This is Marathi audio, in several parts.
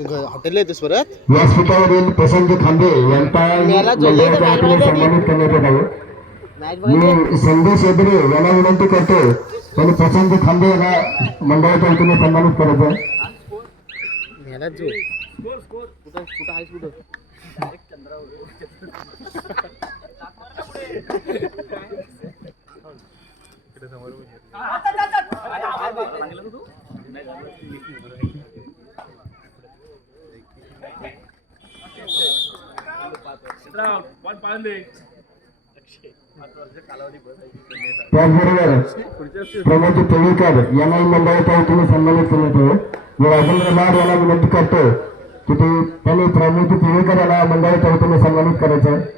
हॉटेलला येतोस परत व्यासपीठावरील प्रशांत खांबे यांचा मंडळाच्या वतीने सन्मानित करण्यात येत आहे. मी संदेश एबरे यांना विनंती करतो त्यांनी प्रशांत खांबे यांना मंडळाच्या वतीने सन्मानित करायचं आहे. त्याचबरोबर प्रमोद तळीकर यांनाही मंडळाच्या वतीने सन्मानित करण्यात आहे. मी राजेंद्र लाड यांना विनंती करतो की त्यांनी प्रमोद तळीकर यांना मंडळाच्या वतीने सन्मानित करायचं आहे.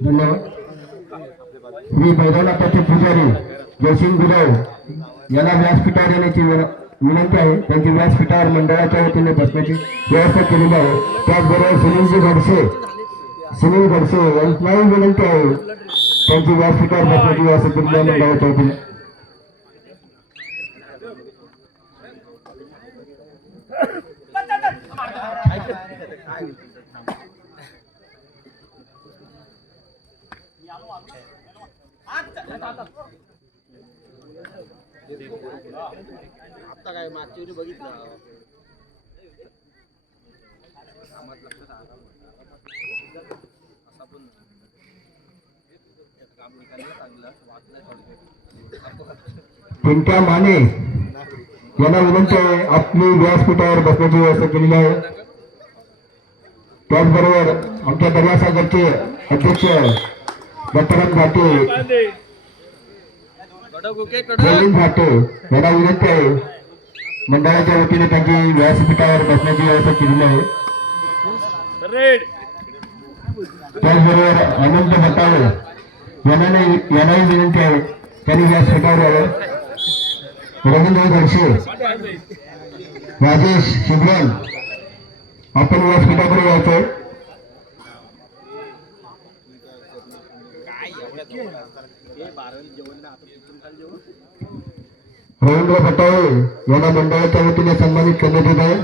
धन्यवाद. श्री भैरवनाथाचे पुजारी जयसिंग गुरव यांना व्यासपीठावर येण्याची विनंती आहे. त्यांची व्यासपीठावर मंडळाच्या वतीने बसण्याची व्यवस्था केलेली आहे. त्याचबरोबर सुनील गडसे यांनाही विनंती आहे त्यांची व्यासपीठावर बसण्याची व्यवस्था केलेली आहे मंडळाच्या वतीने. आता काय मागच्या वेळी बघितलं पिंट्या माने यांना विनंती आहे आपली व्यासपीठावर बसण्याची व्यवस्था केलेली आहे. त्याचबरोबर आमच्या दर्यासागरचे अध्यक्ष दत्ताराम घाटे घाटे यांना विनंती आहे मंडळाच्या वतीने त्यांची व्यासपीठावर बसण्याची व्यवस्था केलेली आहे. त्याचबरोबर अनंत भटाळे यांनाही विनंती आहे त्यांनी व्यासपीठावर यावं. रवींद्र घरशे राजेश शिबरन आपण व्यासपीठाकडे यायचंय. रवींद्र भटाळे यांना मंडळाच्या वतीने सन्मानित करण्यात येत आहे.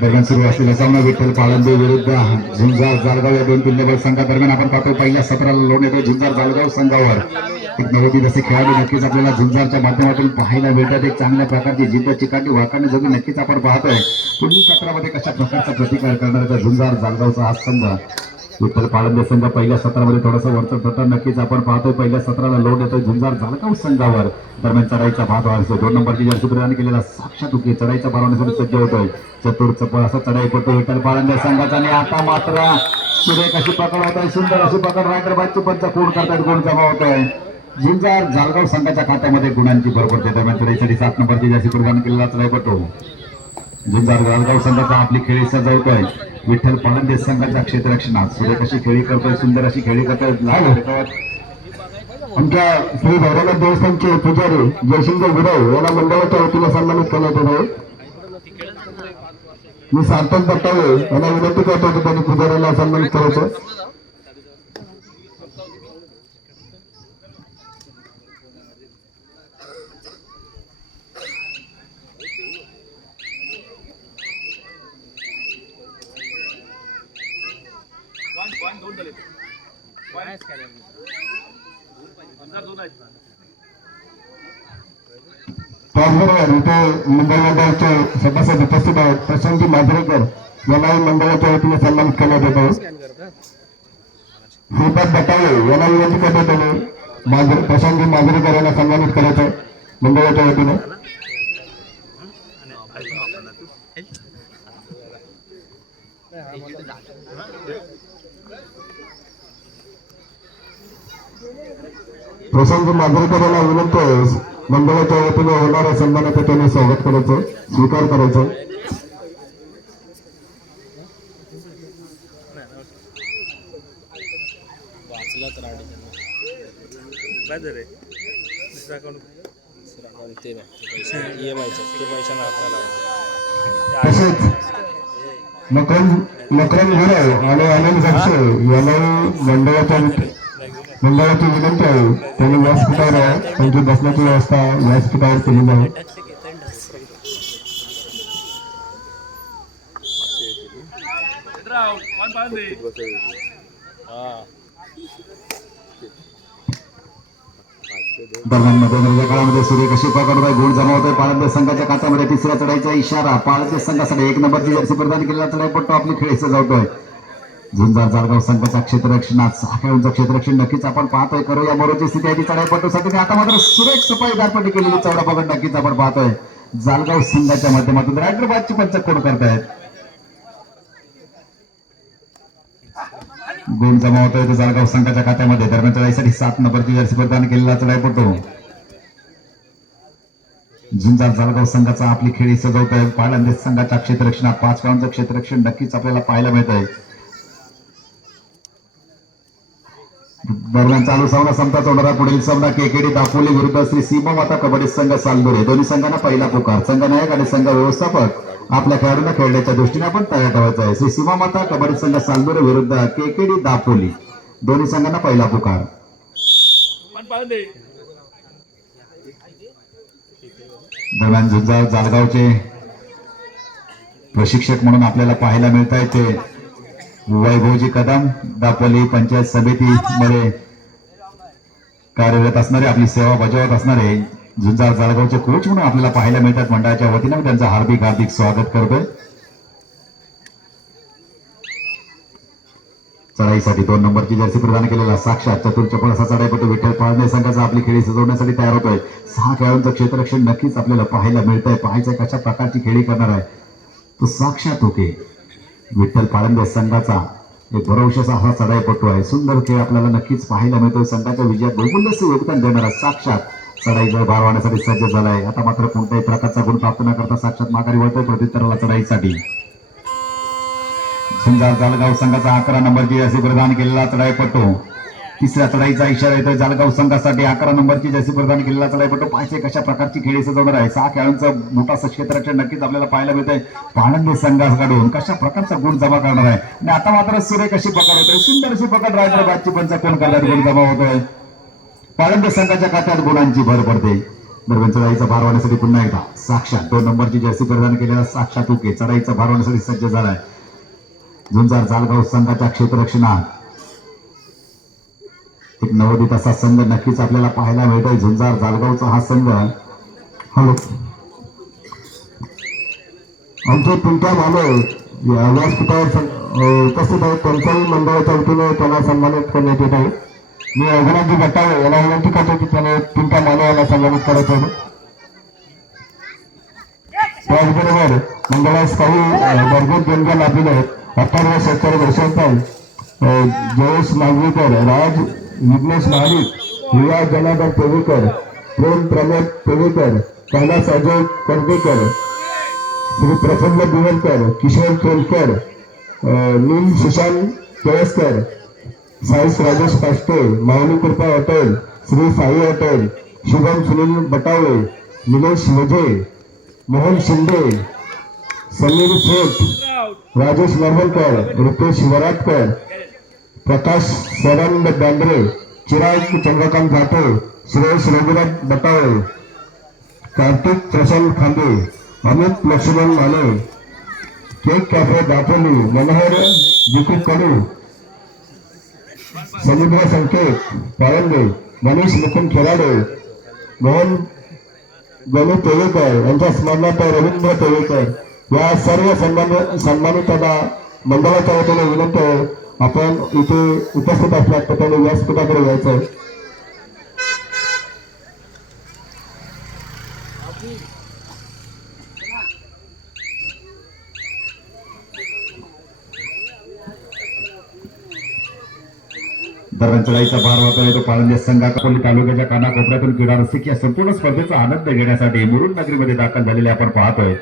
दरम्यान सुरू असलेला सामना विठ्ठल पाळंदे विरुद्ध झुंजार जालगाव या दोन तुल्यबळ संघादरम्यान आपण पाहतो पहिल्या 17ला लोण येतो झुंजार जालगाव संघावर. एक नवोदित असे खेळाडू नक्कीच आपल्याला झुंजारच्या माध्यमातून पाहायला मिळतात. एक चांगल्या प्रकारची जिद्द चिकाटी वाकाने जोगी नक्कीच आपण पाहतोय. पुढील सत्रामध्ये कशा प्रकारचा प्रतिकार करणारा झुंजार जालगावचा हा संघ. विठ्ठल पाळंदे संघ पहिल्या सत्रामध्ये थोडंसं वरचं प्रकार नक्कीच आपण पाहतोय. पहिल्या 17ला लोड येतोय झुंजार जालगाव संघावर. दरम्यान चढाईचा भाग असतो 2 नंबरची जर्सी प्रदान केलेला साक्षात उके चढाईचा भरवण्यासाठी सज्ज होतोय. चतुर चपळ असा चढाई पडतो विठ्ठल पाळंदे संघाचा. आणि आता मात्र सुरेख अशी पकड होत आहे. सुंदर अशी पकड रायकर बाजू पंच कोण करतायत गुण जमा होत आहे. झुंजार जालगाव संघाच्या खात्यामध्ये गुणांची भर पडते. दरम्यान चढाईसाठी 7 नंबरची जर्सी प्रदान केलेला चढाई पडतो. झुंजार जालगाव संघाचा आपली खेळी सजवतोय. विठ्ठल पाळंदे संघाच्या क्षेत्ररक्षणात सुरेख अशी खेळी करतोय. सुंदर अशी खेळी करतोय. आमच्या श्री भैरवनाथ देवस्थानचे पुजारी जयसिंग गुरव यांना मंडळाच्या वतीने सन्मानित करण्यात येत आहे. मी सार्थक भट्टाळे यांना विनंती करतो की त्यांनी पुजाऱ्याला सन्मानित करायचं. त्याचबरोबर इथे मंडळ मंडळाचे सभासद उपस्थित आहेत. प्रशांत माजरेकर यांनाही मंडळाच्या वतीने सन्मानित करण्यात येत आहे. श्रीपाद भटाळे यांना विनंती करतो त्यांनी प्रशांत माजरेकर यांना सन्मानित करायचं मंडळाच्या वतीने. प्रशांत नागरिकांना विनंती आहे मंडळाच्या वतीने होणाऱ्या सन्मानाचं त्यांनी स्वागत करायचं, स्वीकार करायचं. तसेच मकरम गुरव आणि आनंद साक्षे यांना मंडळाची विनंती आहे त्यांनी व्यासपीठावर त्यांची बसण्याची व्यवस्था व्यासपीठावर केलेली आहे. दरम्यान मध्यंतरीच्या काळामध्ये सूर्य कशी पकडतोय, गुण जमावतोय पाळंदे संघाच्या खात्यामध्ये. तिसऱ्या चढाईचा इशारा पाळंदे संघासाठी 1 नंबरची जर्सी प्रदान केलेला चढाईपट्टू आपली खेळी सजवतोय. झुंजार जालगाव संघाच्या क्षेत्ररक्षणात 6 खेळाडूंचं क्षेत्ररक्षण नक्कीच आपण पाहतोय. करूया मोरोची स्थिती आहे ती चढाईपट्टूसाठी आता मात्र सुरेख सफाई दारपट्टी केलेली चौडा पकड नक्कीच आपण पाहतोय. जालगाव संघाच्या माध्यमातून रायगडबादची पंचक कोण करतायत. गुण जमावतोय तो जालगाव संघाच्या खात्यामध्ये. दरम्यान चढाईसाठी 7 नंबरची जर्सी प्रदान केलेला चढाईपट्टू झुंजार जालगाव संघाचा आपली खेळी सजवतोय. पाळंदे संघाच्या क्षेत्ररक्षणात 5 खेळाडूंचं क्षेत्ररक्षण नक्कीच आपल्याला पाहायला मिळत आहे. दरम्यान चालू सामना संपता होणारा पुढील सामना केकेडी दापोली विरुद्ध श्री सीमा माता कबड्डी संघ सालदुरे. दोन्ही संघांना पहिला पुकार. संघ नायक आणि संघ व्यवस्थापक आपल्या खेळाडूंना खेळण्याच्या दृष्टीने आपण तयार ठेवायचं आहे. श्री सीमा माता कबड्डी संघ सालदुरे विरुद्ध केकेडी दापोली. दोन्ही संघांना पहिला पुकार. दरम्यान झुंजार जालगावचे प्रशिक्षक म्हणून आपल्याला पाहायला मिळत आहे ते वैभवजी कदम. दापोली पंचायत समितीमध्ये कार्यरत असणारे, आपली सेवा बजावत असणारे झुंजार जालगावचे कोच म्हणून आपल्याला पाहायला मिळतात. मंडळाच्या वतीने त्यांचं हार्दिक हार्दिक स्वागत करतोय. चढाईसाठी 2 नंबरची जर्सी प्रदान केलेला साक्षात चतुर्चपळ असा चढाईपटू विठ्ठल पाळणे संघाचा आपली खेळी सजवण्यासाठी तयार होतोय. 6 खेळाडूंचं क्षेत्ररक्षण नक्कीच आपल्याला पाहायला मिळतंय. पाहायचंय कशा प्रकारची खेळी करणार आहे तो साक्षात ओके विठ्ठल पाळंदे संघाचा एक भरवशाचा हा चढाईपटू आहे. सुंदर खेळ आपल्याला नक्कीच पाहायला मिळतोय. संघाच्या विजयात बहुमूल्य योगदान देणारा साक्षात चढाईचा भार वाढण्यासाठी सज्ज झालाय. आता मात्र कोणत्याही प्रकारचा गुण प्राप्त न करता साक्षात माघारी वळतोय प्रत्युत्तराला चढाईसाठी. झुंजार जालगाव संघाचा 11 नंबरची जर्सी प्रदान केलेला चढाईपटू. तिसऱ्या चढाईचा इशारा येतोय जालगाव संघासाठी. 11 नंबरची जर्सी प्रदान केलेला चढाईपटू. पाहिजे कशा प्रकारची खेळी सजवणार आहे. 6 खेळाडूंचं मोठा क्षेत्ररक्षण नक्कीच आपल्याला पाहायला मिळतंय. पाळंदे संघाकडून कशा प्रकारचा गुण जमा करणार आहे. आणि आता मात्र सूर्य कशी पकड होतोय. सुंदर अशी पकड रायगडबादची पंच कोण करणार. गुण जमा होतोय. पाळंदे संघाच्या खात्यात गुणांची भर पडते. दरम्यान चढाईचा भार वाढण्यासाठी पुन्हा एकदा साक्षात 2 नंबरची जर्सी प्रदान केलेला साक्षात ओके चढाईचा भार वाढण्यासाठी सज्ज झालाय. झुंजार जालगाव संघाच्या क्षेत्ररक्षणात एक नवोदित असा संघ नक्कीच आपल्याला पाहायला मिळतोय. झुंजार जालगावचा हा संघ. हॅलो आमचे पिंट्या माने व्यासपीठावर उपस्थित आहेत. त्यांच्याही मंडळाच्या वतीने त्याला सन्मानित करण्यात येत आहे. मी रघुनाथजी गट्टाळे याला विनंती करतो की त्याने पिंट्या माने याला सन्मानित करायचं आहे. त्याचबरोबर मंडळास काही भरपूर देणग्या लाभलेल्या आहेत. अथर्व शेतकरी यशवंतराव, जयेश नागवेकर, राज विघ्नेश नाईक, रिया जनार्दन पेवेकर, प्रेम प्रमोद पेवेकर, कैलास अजय कर्वेकर, श्री प्रफुल्ल दिवलकर, किशोर केलकर, नील सुशांत केळसकर, साईस राजेश काष्टे, माऊली कृपा हॉटेल, श्री साई हॉटेल, शुभम सुनील बटावळे, निलेश मजे, मोहन शिंदे, समीर शेठ, राजेश नरवलकर, रुपेश वराटकर, प्रकाश सदानंद बांद्रे, चिराग चंद्रकांत जाटे, श्रेयस रघुनाथ बटावळे, कार्तिक प्रशांत खांबे, अमित लक्ष्मण माने, केक कॅफे दापोली, मनोहर दिकू कडू, समुद्र संकेत पाळंदे, मनीष मुकुंद खेराडे, मोहन गणू तेवेकर यांच्या स्मरणार्थ रवींद्र तेवेकर या सर्व सन्मानितांना मंडळाच्या वतीने विनंती आहे आपण इथे उपस्थित असल्यास त्याने व्यासपीठाकडे यायचं. दरम्यान चढाईचा भार वाहतोय तो पाळंदे संघ अकोली तालुक्याच्या कानाकोपऱ्यातून क्रीडा रसिक या संपूर्ण स्पर्धेचा आनंद घेण्यासाठी मुरुड नगरीमध्ये दाखल झालेले आपण पाहतोय.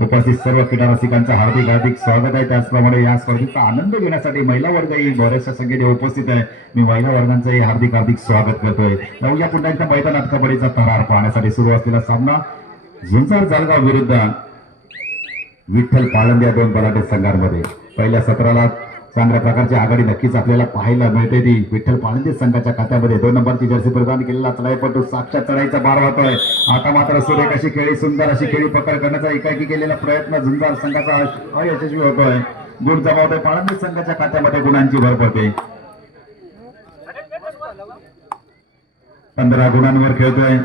उपस्थित सर्व क्रीडा रसिकांचं हार्दिक हार्दिक स्वागत आहे. त्याचप्रमाणे या स्पर्धेचा आनंद घेण्यासाठी महिला वर्गही बऱ्याचशा संख्येने उपस्थित आहे. मी महिला वर्गांचंही हार्दिक हार्दिक स्वागत करतोय. जाऊया पुन्हा एकदा मैदानात कबड्डीचा थरार पाहण्यासाठी सुरू असलेला सामना झुंजार जालगाव विरुद्ध विठ्ठल पाळंदे या दोन बलाढ्य संघांमध्ये. पहिल्या सत्राला चांगल्या प्रकारची आघाडी नक्कीच आपल्याला पाहायला मिळते. ती विठ्ठल पाळंदे संघाच्या खात्यामध्ये 2 नंबरची जर्सी प्रदान केलेला चढाईपटू साक्षात चढाईचा भार वाहतोय. आता मात्र सुरेख अशी खेळी, सुंदर अशी खेळी पकड करण्याचा एकाएकी केलेला प्रयत्न झुंजार संघाचा अयशस्वी होतोय. गुण जमावतोय पाळंदे संघाच्या खात्यामध्ये गुणांची भर पडते. 15 गुणांवर खेळतोय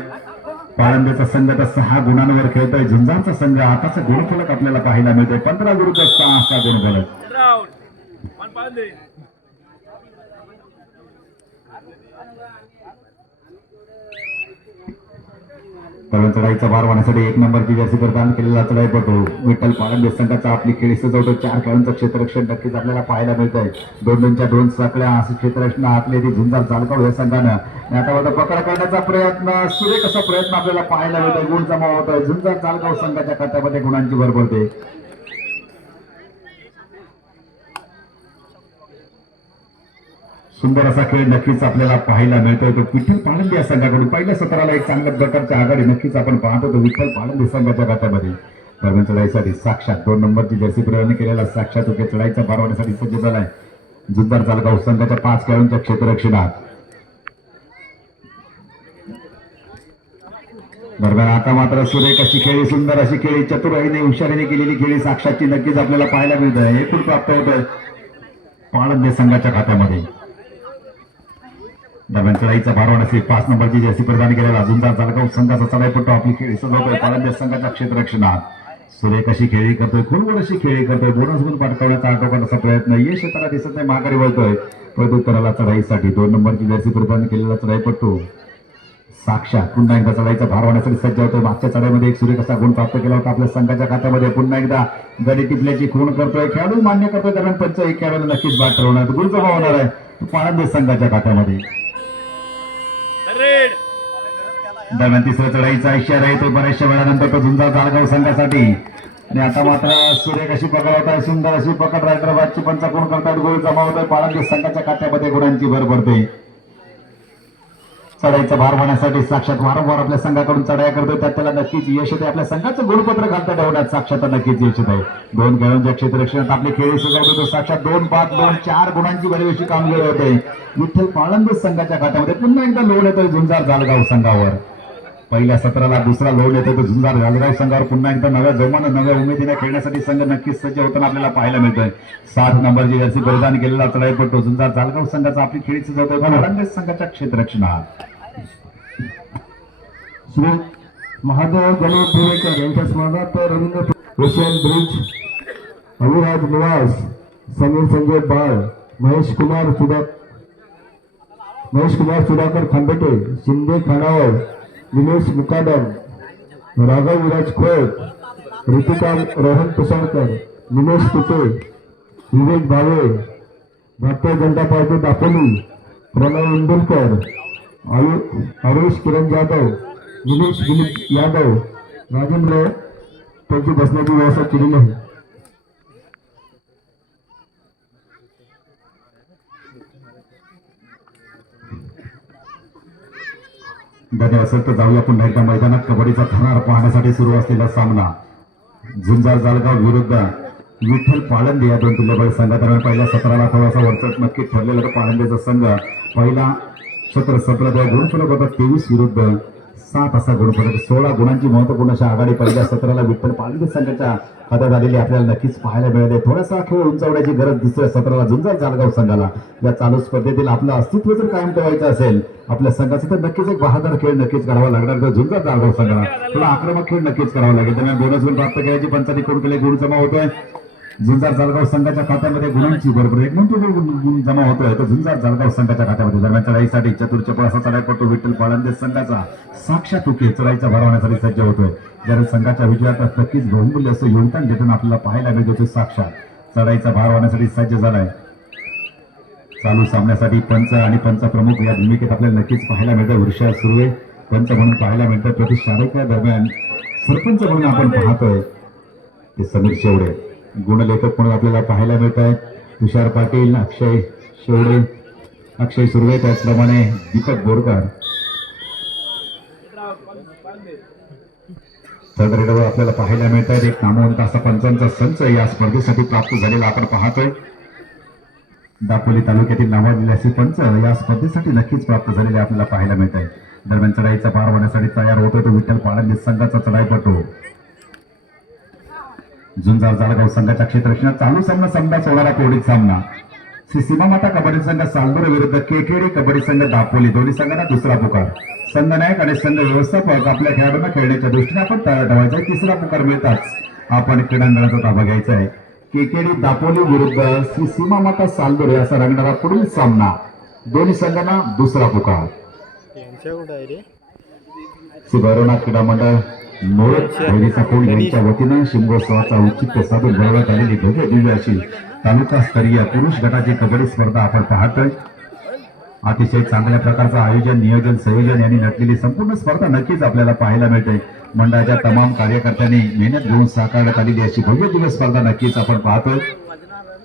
पाळंदेचा संघ, तर 6 गुणांवर खेळतोय झुंजारचा संघ. आताचा गुणफलक आपल्याला पाहायला मिळतोय 15 विरुद्ध 6 असा गुणफलक. तरुण चढाईचा भार वाहण्यासाठी 1 नंबरची जर्सी प्रदान केलेला चढाईपटू विठ्ठल पाळंदे संघाचा आपली खेळी सजवतो. 4 खेळांचं क्षेत्ररक्षण नक्कीच आपल्याला पाहायला मिळतंय. 2-2च्या 2 साखळ्या असे क्षेत्ररक्षण आखले ती झुंजार जालगाव या संघानं. आता पकड करण्याचा प्रयत्न, सुरेख असा प्रयत्न आपल्याला पाहायला मिळतोय. गुण जमा होतोय झुंजार जालगाव संघाच्या खात्यामध्ये गुणांची भर पडते. सुंदर असा खेळ नक्कीच आपल्याला पाहायला मिळतोय. तो विठ्ठल पाळंदे या संघाकडून पहिल्या सत्राला एक चांगल्या प्रकारची आघाडी नक्कीच आपण पाहतो. तो विठ्ठल पाळंदे संघाच्या खात्यामध्ये दरम्यान चढाईसाठी साक्षात 2 नंबरची जर्सी प्रदान केलेला साक्षात उके चढाईचा भार वाहण्यासाठी सज्ज झालाय झुंजार जालगाव संघाच्या 5 खेळाडूंच्या क्षेत्ररक्षणात. दरम्यान आता मात्र सुरेख अशी खेळी, सुंदर अशी खेळी, चतुराईने हुशारीने केलेली खेळी साक्षातची नक्कीच आपल्याला पाहायला मिळत आहे. एकूण प्राप्त होत आहे पाळंदे संघाच्या खात्यामध्ये. दरम्यान चढाईचा भार वाहण्यासाठी 5 नंबरची जर्सी प्रदान केलेला झुंजार जालगाव संघाचा चढाईपटू आपली खेळी सजवतोय पाळंदे संघाच्या क्षेत्ररक्षणात. सुरेख अशी खेळी करतोय, खूनवर अशी खेळी करतोय. बोनस गुण पटकावण्याचा आटोकाट असा प्रयत्न यश येताना दिसत नाही, माघारी वळतोय. प्रत्युत्तराला चढाईसाठी 2 नंबरची जर्सी प्रदान केलेला चढाईपटू साक्षात पुन्हा एकदा चढाईचा भार वाहण्यासाठी सज्ज होतोय. मागच्या चढाईमध्ये एक सुरेख असा गुण प्राप्त केला होता आपल्या संघाच्या खात्यामध्ये. पुन्हा एकदा गडी टिपल्याची खूण करतोय, खेळाडू मान्य करतोय. दरम्यान पंच एक खेळाडूला नक्कीच बाद ठरवणार, गुण जमा होणार आहे पाळंदे संघाच्या खात्यामध्ये. दरम्यान तिसऱ्या चढाईचा इशारा येतो बऱ्याचशा वेळानंतर तो झुंजार जालगाव संघासाठी. आणि आता मात्र सुरेख अशी पकड होत आहे, सुंदर अशी पकड रायडरबादची पंच गुण करतात. गोल जमा होतोय पाळंदे संघाच्या खात्यामध्ये गुणांची भर पडते. चढाईचा भार वाहण्यासाठी साक्षात वारंवार आपल्या संघाकडून चढाई करतोय, त्यात त्याला नक्कीच यश येते. आपल्या संघाचं गुणपत्र घालता ठेवण्यात साक्षात नक्कीच यश येत आहे. 2 खेळाडूंच्या क्षेत्ररक्षणात आपली खेळी सजवतो तो साक्षात 2-5-2-4 गुणांची बरीचशी कामगिरी होते विठ्ठल पाळंदे संघाच्या खात्यामध्ये. पुन्हा एकदा लोड येतोय झुंजार जालगाव संघावर. पहिल्या सत्राला दुसरा लोड येतोय तो झुंजार जालगाव संघावर. पुन्हा एकदा नव्या जोमानं नव्या उमेदीने खेळण्यासाठी संघ नक्कीच सज्ज होताना आपल्याला पाहायला मिळतोय. 7 नंबरची जर्सी परिधान केलेला चढाईपटू झुंजार जालगाव संघाचा आपली खेळी सजवतोय पाळंदे संघाच्या क्षेत्ररक्षणात. श्री महादेव गणेश धुळेकर यांच्या स्मरणार्थ रवींद्र ओशियन ब्रिज, अविराज निवास, समीर संजय बाळ, महेश कुमार सुधाकर खांबेटे, शिंदे खानावर, निलेश मुकादम, राघव विराज खोत, ऋतिका रोहन तुषारकर, निलेश तुटे, विवेक भावे, भारतीय जनता पार्टी दापोली, प्रणव इंदुलकर, आयुष किरण जाधव, निलेश दिलीप यादव, राजेंद्र त्यांची बसण्याची व्यवस्था केलेली आहे. धन्यवाद सर. तर जाऊया पुन्हा एकदा मैदानात कबड्डीचा थरार पाहण्यासाठी सुरू असलेला सामना झुंजार जालगाव विरुद्ध विठ्ठल पाळंदे या 2 तुल्यबळ संघादरम्यान. पहिल्या सत्राला थोडासा वरचढ नक्कीच ठरलेला तर पाळंदेचा संघ पहिला सत्र 17 गुणफलक होता 23 विरुद्ध 7 असा गुणफलक. 16 गुणांची महत्वपूर्ण अशा आघाडी पहिल्या सत्राला विठ्ठल पाळंदे संघाच्या खात्यात आलेली आपल्याला नक्कीच पाहायला मिळते. थोडासा खेळ उंचावण्याची गरज दुसऱ्या सत्राला झुंजार जालगाव संघाला. या चालू स्पर्धेतील आपलं अस्तित्व जर कायम ठेवायचं असेल आपल्या संघाचं तर नक्कीच एक बहादर खेळ नक्कीच करावा लागणार. तर झुंजार जालगाव संघाला थोडा आक्रमक खेळ नक्कीच करावा लागेल. त्यामुळे बोनस गुण प्राप्त केल्याची पंचायती कोण केले, गुण जमा होतोय झुंजार जालगाव संघाच्या खात्यामध्ये गुणांची बरोबर एक गुण जमा होतोय तो झुंजार जालगाव संघाच्या खात्यामध्ये. दरम्यान चढाईसाठी चतुर्चपळ असा चढाईपटू विठ्ठल पाळंदे संघाचा साक्षात उके चढाईचा भार वाहण्यासाठी सज्ज होतोय. ज्याने संघाच्या विजयात नक्कीच बहुमूल्य असं योगदान देताना आपल्याला पाहायला मिळतो. साक्षात चढाईचा भार वाहण्यासाठी सज्ज झालाय चालू सामन्यासाठी पंच आणि पंच प्रमुख या भूमिकेत आपल्याला नक्कीच पाहायला मिळतं. वृषा सुर्वे पंच म्हणून पाहायला मिळतं. प्रतिष्ठारक दरम्यान सरपंच म्हणून आपण पाहतोय ते समीर शेवडे. गुणलेखक म्हणून आपल्याला पाहायला मिळत आहे तुषार पाटील, अक्षय शेवडे, अक्षय सुर्वे, त्याचप्रमाणे दीपक बोरकर. थर्ड रेडवर आपल्याला पाहायला मिळत आहे एक नामवंत असा पंचांचा संच या स्पर्धेसाठी प्राप्त झालेला आपण पाहतोय. दापोली तालुक्यातील नावाजलेले असे पंच या स्पर्धेसाठी नक्कीच प्राप्त झालेले आपल्याला पाहायला मिळत आहे. दरम्यान चढाईचा पार होण्यासाठी तयार होतोय तो विठ्ठल पाळंदे संघाचा चढाईपटू. झुंजार जाळगाव संघाच्या क्षेत्ररक्षणात चालू सामना संघात होणारा कोडीत सामना. श्री सीमा माता कबड्डी संघ सालदूर विरुद्ध केकेडी कबड्डी संघ दापोली. दोन्ही संघांना दुसरा पुकार. संघनायक आणि संघ व्यवस्थापक आपल्या खेळाडूंना खेळण्याच्या दृष्टीने आपण तयार ठेवायचा आहे. तिसरा पुकार मिळताच आपण क्रीडांगणाचा ताबा घ्यायचा आहे. केकेडी दापोली विरुद्ध श्री सीमा माता सालदूर असा रंगणारा पुढील सामना. दोन्ही संघांना दुसरा पुकार. श्री भैरवनाथ क्रीडा मंडळ मोरड भैरीचा कोण यांच्या वतीनं शिमगोत्सवाचा औचित्य साधून भरवण्यात आलेली भव्य दिव्य अशी तालुकास्तरीय पुरुष गटाची कबड्डी स्पर्धा आपण पाहतोय. अतिशय चांगल्या प्रकारचं आयोजन, नियोजन, संयोजन यांनी नटलेली संपूर्ण स्पर्धा नक्कीच आपल्याला पाहायला मिळते. मंडळाच्या तमाम कार्यकर्त्यांनी मेहनत घेऊन साकारण्यात आलेली अशी भव्य दिव्य स्पर्धा नक्कीच आपण पाहतोय.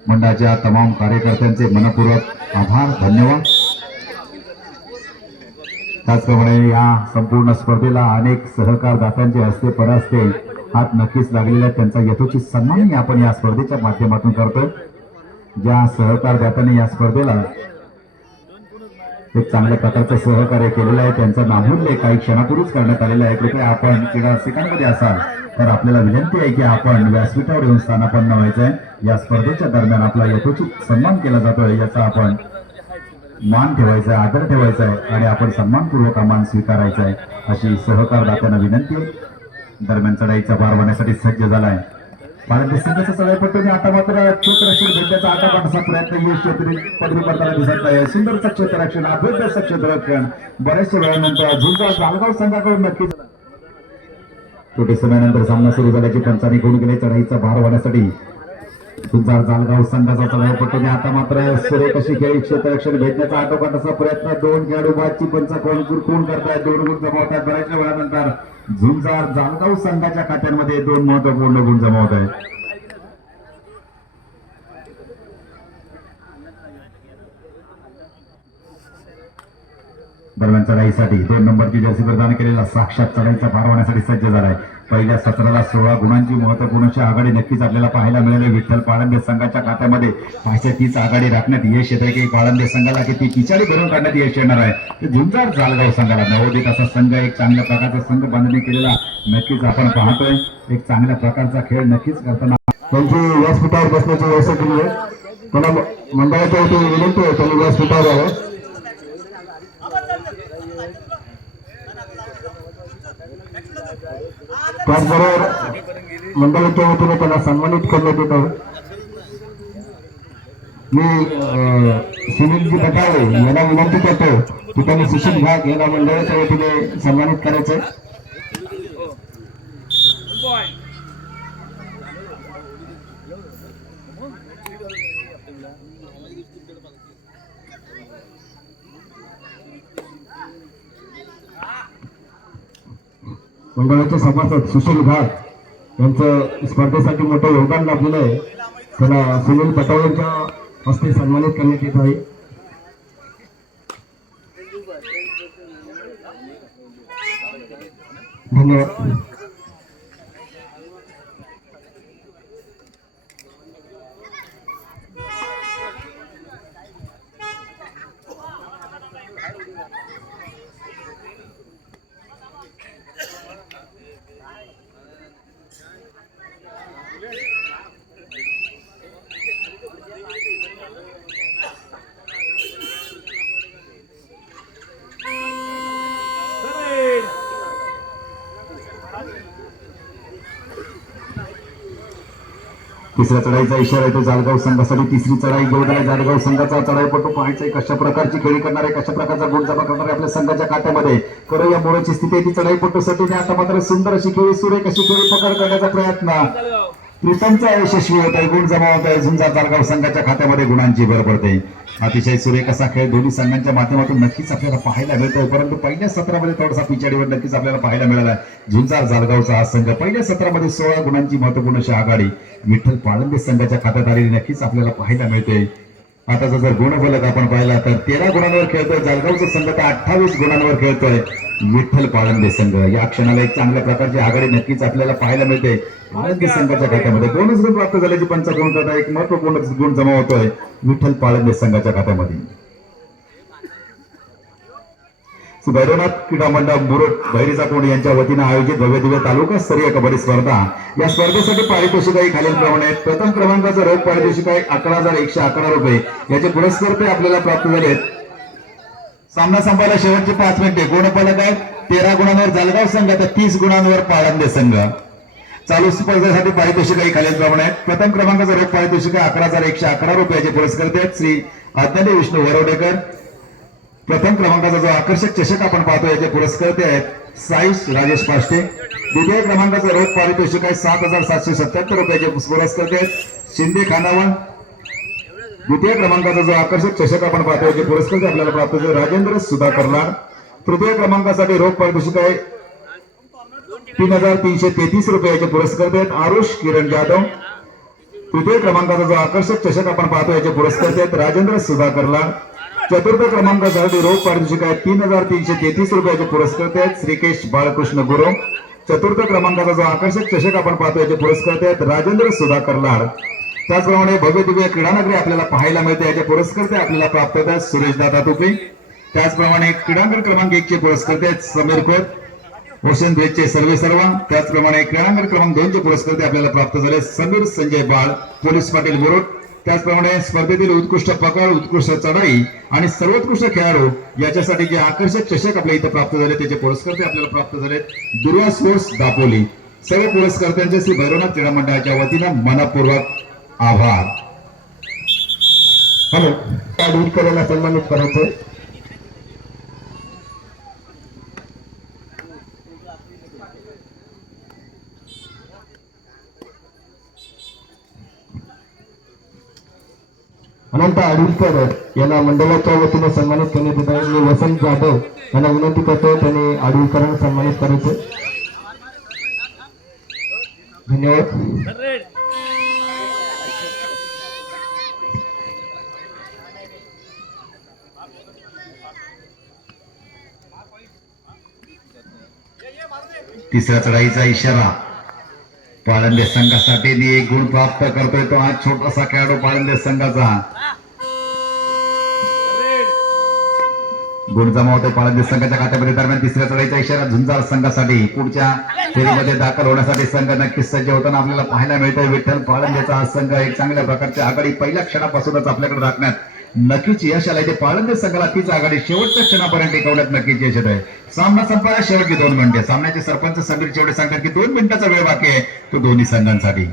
मंडळाच्या तमाम कार्यकर्त्यांचे मनपूर्वक आभार, धन्यवाद. त्याचप्रमाणे या संपूर्ण स्पर्धेला अनेक सहकार दात्यांचे हस्ते परास्ते हात नक्कीच लागलेले आहेत. त्यांचा यथोचित सन्मानही आपण या स्पर्धेच्या माध्यमातून करतोय. ज्या सहकार दात्यांनी या स्पर्धेला एक चांगल्या प्रकारचं सहकार्य केलेलं आहे त्यांचं नामूल्य काही क्षणापूर्वीच करण्यात आलेलं आहे. कृपया आपण क्रीडा रसिकांमध्ये असाल तर आपल्याला विनंती आहे की आपण व्यासपीठावर येऊन स्थानापन्न व्हायचं आहे. या स्पर्धेच्या दरम्यान आपला यथोचित सन्मान केला जातोय याचा आपण मान ठेवायचा आहे, आदर ठेवायचा आहे आणि आपण सन्मानपूर्वक मान स्वीकारायचा आहे अशी सहकार दात्यांना विनंती आहे. दरम्यान चढाईचा भार वाढण्यासाठी सज्ज झालाय पाळंदे संघाचा चढाईपटूने. आता मात्र क्षेत्ररक्षण भेटण्याचा आटापाटाचा प्रयत्न यश पदवी करताना दिसत आहे. सुंदरचं क्षेत्ररक्षण, अभ्यस्त क्षेत्ररक्षण बऱ्याचशा वेळानंतर झुंजार जालगाव संघाकडून नक्कीच छोटे समयानंतर सामना सुरू झाल्याची पंचांनी घेऊन गेले. चढाईचा भार वाढण्यासाठी झुंजार जालगाव संघाचा चढाईपटूने. आता मात्र सुरेख अशी खेळी क्षेत्ररक्षण भेटण्याचा आटोकाटाचा प्रयत्न. दोन खेळाडू बादची पंच कोण करतायत, दोन गुण जमावतात. बऱ्याचशा वेळानंतर झुंजार जालगाव संघाच्या खात्यांमध्ये दोन महत्वपूर्ण गुण जमावत आहेत. दरम्यान चढाईसाठी 2 नंबरची जर्सी प्रदान केलेला साक्षात चढाईचा भार वाढण्यासाठी सज्ज झालाय. पहिल्या सत्राला 16 गुणांची महत्वपूर्ण आघाडी नक्कीच आपल्याला पाहायला मिळाली. विठ्ठल पाळंदे संघाच्या खात्यामध्ये अशा तीच आघाडी राखण्यात यश येत आहे की पाळंदे संघाला किती पिछाडी भरून काढण्यात यश येणार आहे. झुंजार जालगाव संघाला नवोदित असा संघ, एक चांगल्या प्रकारचा संघ बांधणी केलेला नक्कीच आपण पाहतोय. एक चांगल्या प्रकारचा खेळ नक्कीच करताना त्यांची व्यासपीठावर बसण्याची व्यवस्था केली आहे. त्यांना मंडळाच्या वतीने विनंती आहे त्यांनी व्यासपीठावर यावं. त्याचबरोबर मंडळाच्या वतीने त्यांना सन्मानित करण्यात येत आहे. मी सुनीलजी बटाळे यांना विनंती करतो की त्यांनी सुशील भाग यांना मंडळाच्या वतीने सन्मानित करायचं. मंडळाचे सभासद सुशील घाट यांचं स्पर्धेसाठी मोठं योगदान लाभलेलं आहे. त्याला सुनील पटावळेंच्या हस्ते सन्मानित करण्यात येत आहे. धन्यवाद. तिसऱ्या चढाईचा इशारा येतो जालगाव संघासाठी. तिसरी चढाई घेऊन आला जालगाव संघाचा चढाईपटू. पाहायचंय कशा प्रकारची खेळी करणार आहे, कशा प्रकारचा गुण जमा करणार आहे आपल्या संघाच्या खात्यामध्ये. खरं या मोराची स्थिती आहे ती चढाईपटूसाठी. आता मात्र सुंदर अशी खेळी, सुरेख अशी खेळी पकड करण्याचा प्रयत्न. प्रीतमचा यशस्वी होत आहे, गुण जमा होत आहे. झुंजार जालगाव संघाच्या खात्यामध्ये गुणांची भर पडते. अतिशय सुरेख असा खेळ दोन्ही संघांच्या माध्यमातून नक्कीच आपल्याला पाहायला मिळतोय, परंतु पहिल्या सत्रामध्ये थोडासा पिछाडीवर नक्कीच आपल्याला पाहायला मिळाला. झुंजार जालगावचा हा संघ पहिल्या सत्रामध्ये 16 गुणांची महत्वपूर्ण अशी आघाडी विठ्ठल पाळंदे संघाच्या खात्यात आलेली नक्कीच आपल्याला पाहायला मिळते. आताचा जर गुणफलक आपण पाहिला तर 13 गुणांवर खेळतोय जालगावचा संघ, तर 28 गुणांवर खेळतोय विठ्ठल पाळंदे संघ. या क्षणाला एक चांगल्या प्रकारची आघाडी नक्कीच आपल्याला पाहायला मिळते. पाळंदे संघाच्या खात्यामध्ये बोनस गुण प्राप्त झाल्याची पंचगुण करता एक महत्वपूर्ण गुण जमा होतोय विठ्ठल पाळंदे संघाच्या खात्यामध्ये. भैरवनाथ क्रीडा मंडळ मुरुड भैरीचा कोंड यांच्या वतीने आयोजित भव्यदिव्य तालुका स्तरीय कबड्डी स्पर्धा. या स्पर्धेसाठी पारितोषिक आहे खालीलप्रमाणे. प्रथम क्रमांकाचं रोख पारितोषिक आहे 11,111 रुपये. याचे पुरस्कार आपल्याला प्राप्त झालेत. सामना संपायला शेवटचे 5 मिनिटे. गुणफलक आहेत 13 गुणांवर जालगाव संघ, तर 30 गुणांवर पाळंदे संघ. चालू स्पर्धेसाठी पारितोषिक आहे खालीलप्रमाणे. प्रथम क्रमांकाचं रोख पारितोषिक आहे 11,111 रुपयाचे पुरस्कार आहेत श्री आज्ञादेव विष्णू वरवडेकर. प्रथम क्रमांकाचा जो आकर्षक चषक आपण पाहतो याचे पुरस्कार ते आहेत साईश राजेश पाष्टे. द्वितीय क्रमांकाचा रोख पारितोषिक आहे 7,777 रुपयाचे पुरस्कार ते आहेत शिंदे खानावळ. द्वितीय क्रमांकाचा जो आकर्षक चषक आपण पाहतो याचे पुरस्कार ते आपल्याला प्राप्त झाले राजेंद्र सुधाकर लाड. तृतीय क्रमांकासाठी रोख पारितोषिक आहे 3,333 रुपयाचे पुरस्कार ते आहेत आरुष किरण जाधव. तृतीय क्रमांकाचा जो आकर्षक चषक आपण पाहतो याचे पुरस्कार ते आहेत राजेंद्र सुधाकर लाड. चतुर्थ क्रमांकासाठी रोख पारितोषिक आहे 3,333 रुपयाचे पुरस्कार ते आहेत श्रीकेश बाळकृष्ण गुरु. चतुर्थ क्रमांकाचा जो आकर्षक चषक आपण पाहतो याचे पुरस्कार ते आहेत राजेंद्र सुधाकर लाड. त्याचप्रमाणे भव्य दिव्य क्रीडानगरी आपल्याला पाहायला मिळते, याचे पुरस्कार ते आपल्याला प्राप्त होतात सुरेश दादा तुपे. त्याचप्रमाणे क्रीडांगण क्रमांक 1 चे पुरस्कार ते आहेत समीर खोत, ओशन ब्रिजचे सर्वे सर्वा. त्याचप्रमाणे क्रीडांगण क्रमांक 2 चे पुरस्कार ते आपल्याला प्राप्त झाले समीर संजय बाळ, पोलीस पाटील मुरुड. त्याचप्रमाणे स्पर्धेतील उत्कृष्ट पकड, उत्कृष्ट चढाई आणि सर्वोत्कृष्ट खेळाडू याच्यासाठी जे आकर्षक चषक आपल्या इथे प्राप्त झाले त्याचे पुरस्कार ते आपल्याला प्राप्त झाले दुर्वा स्पोर्ट्स दापोली. सर्व पुरस्कर्त्यांचे श्री भैरवनाथ क्रीडा मंडळाच्या वतीनं मनपूर्वक आभार. हॅलो करायला सन्मानित करायचं. अनंत आडुलकर यांना मंडळाच्या वतीने सन्मानित करण्यात येत आहे. मी वसंत जाधव यांना विनंती करतो त्यांनी आडुलकरांना सन्मानित करायचे. धन्यवाद. तिसऱ्या चढाईचा इशारा पाळंदे संघासाठी एक गुण प्राप्त करतोय तो आज छोटासा खेळाडू पाळंदे संघाचा. गुण जमा होतोय पाळंदे संघाच्या खात्यामध्ये. दरम्यान तिसऱ्या चढाईचा इशारा झुंजार संघासाठी पुढच्या फेरीमध्ये दाखल होण्यासाठी संघ नक्कीच सज्ज होताना आपल्याला पाहायला मिळतोय. विठ्ठल पाळंदेचा हा संघ एक चांगल्या प्रकारची आघाडी पहिल्या क्षणापासूनच आपल्याकडे राखण्यात नक्कीच यश आलंय. ते पाळंदे संघाला तीच आघाडी शेवटच्या क्षणापर्यंत टिकवण्यात नक्कीच यश येत आहे. सामना संपायला शेवटची 2 मिनिटे. सामन्याचे सरपंच समीर चेवडे सांगतात की 2 मिनिटाचा वेळ बाकी आहे तो दोन्ही संघांसाठी.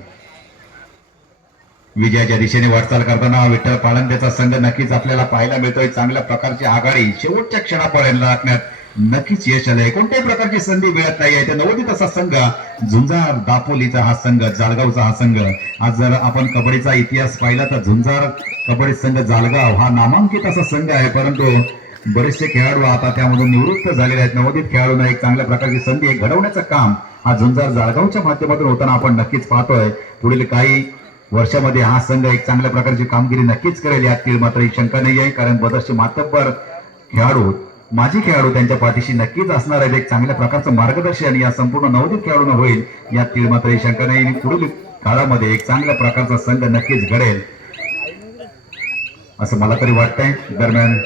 विजयाच्या दिशेने वाटचाल करताना विठ्ठल पाळंदेचा संघ नक्कीच आपल्याला पाहायला मिळतोय. चांगल्या प्रकारची आघाडी शेवटच्या क्षणापर्यंत राखण्यात नक्कीच यश आलंय. कोणत्याही प्रकारची संधी मिळत नाही आहे. त्या नवोदित असा संघ झुंजार दापोलीचा हा संघ, जालगावचा हा संघ. आज जर आपण कबड्डीचा इतिहास पाहिला तर झुंजार कबड्डी संघ जालगाव हा नामांकित असा संघ आहे, परंतु बरेचसे खेळाडू आता त्यामधून निवृत्त झालेले आहेत. नवोदित खेळाडूंना एक चांगल्या प्रकारची संधी घडवण्याचं काम हा झुंजार जालगावच्या माध्यमातून होताना आपण नक्कीच पाहतोय. पुढील काही वर्षामध्ये हा संघ एक चांगल्या प्रकारची कामगिरी नक्कीच करेल यात मात्र शंका नाही आहे, कारण बरेचसे मातब्बर खेळाडू, माजी खेळाडू त्यांच्या पाठीशी नक्कीच असणार आहेत. एक चांगल्या प्रकारचं मार्गदर्शन या संपूर्ण नवोदित खेळाडूंना होईल यात मात्र शंका नाही. पुढील काळामध्ये एक चांगल्या प्रकारचा संघ नक्कीच घडेल असं मला तरी वाटतंय. दरम्यान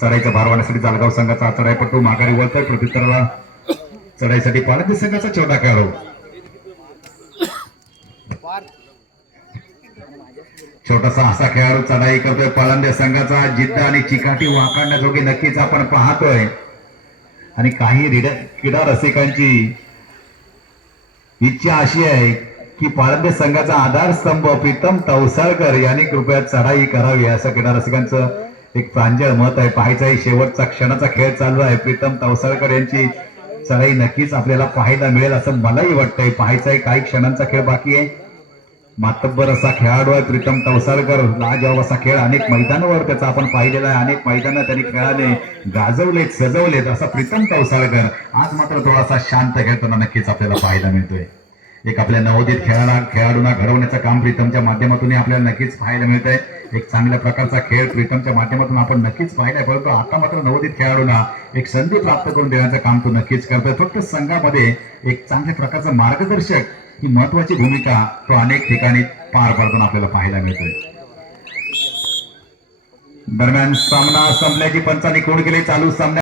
चढाईचा भार वाढण्यासाठी जालगाव संघाचा चढाईपटू माघारी वळतोय. प्रत्युत्तराला चढाईसाठी पाळंदे संघाचा छोटा खेळाडू छोटासा असा खेळाडू चढाई करतोय. पाळंदे संघाचा जिद्द आणि चिकाटी वाखाणण्याजोगी नक्कीच आपण पाहतोय. आणि काही क्रीडा रसिकांची इच्छा अशी आहे की पाळंदे संघाचा आधारस्तंभ प्रीतम तवसाळकर यांनी कृपया चढाई करावी असं क्रीडा रसिकांचं एक प्रांजळ मत आहे. पाहायचाही शेवटचा क्षणाचा खेळ चालू आहे. प्रीतम तवसाळकर यांची चढाई नक्कीच आपल्याला पाहायला मिळेल असं मलाही वाटतंय. पाहायचाही काही क्षणांचा खेळ बाकी आहे. मातब्बर असा खेळाडू आहे प्रीतम तवसाळकर. लाजवाब असा खेळ अनेक मैदानावर त्याचा आपण पाहिलेला आहे. अनेक मैदानं त्यांनी खेळाने गाजवलेत, सजवलेत असा प्रीतम तवसाळकर. आज मात्र थोडासा शांत खेळताना नक्कीच आपल्याला पाहायला मिळतोय. एक आपल्या नवोदित खेळाडूंना घडवण्याचं काम प्रीतमच्या माध्यमातून आपल्याला नक्कीच पाहायला मिळतंय. एक चांगल्या प्रकारचा खेळ प्रीतमच्या माध्यमातून आपण नक्कीच पाहिलाय. परंतु आता मात्र नवोदित खेळाडूंना एक संधी प्राप्त करून देण्याचं काम तो नक्कीच करतोय. फक्त संघामध्ये एक चांगल्या प्रकारचा मार्गदर्शक ही महत्वाची भूमिका तो अनेक ठिकाणी पार पाडताना आपल्याला पाहायला मिळतोय. दरम्यान सामना संपल्याची पंचांनी कोण केले चालू सामन्या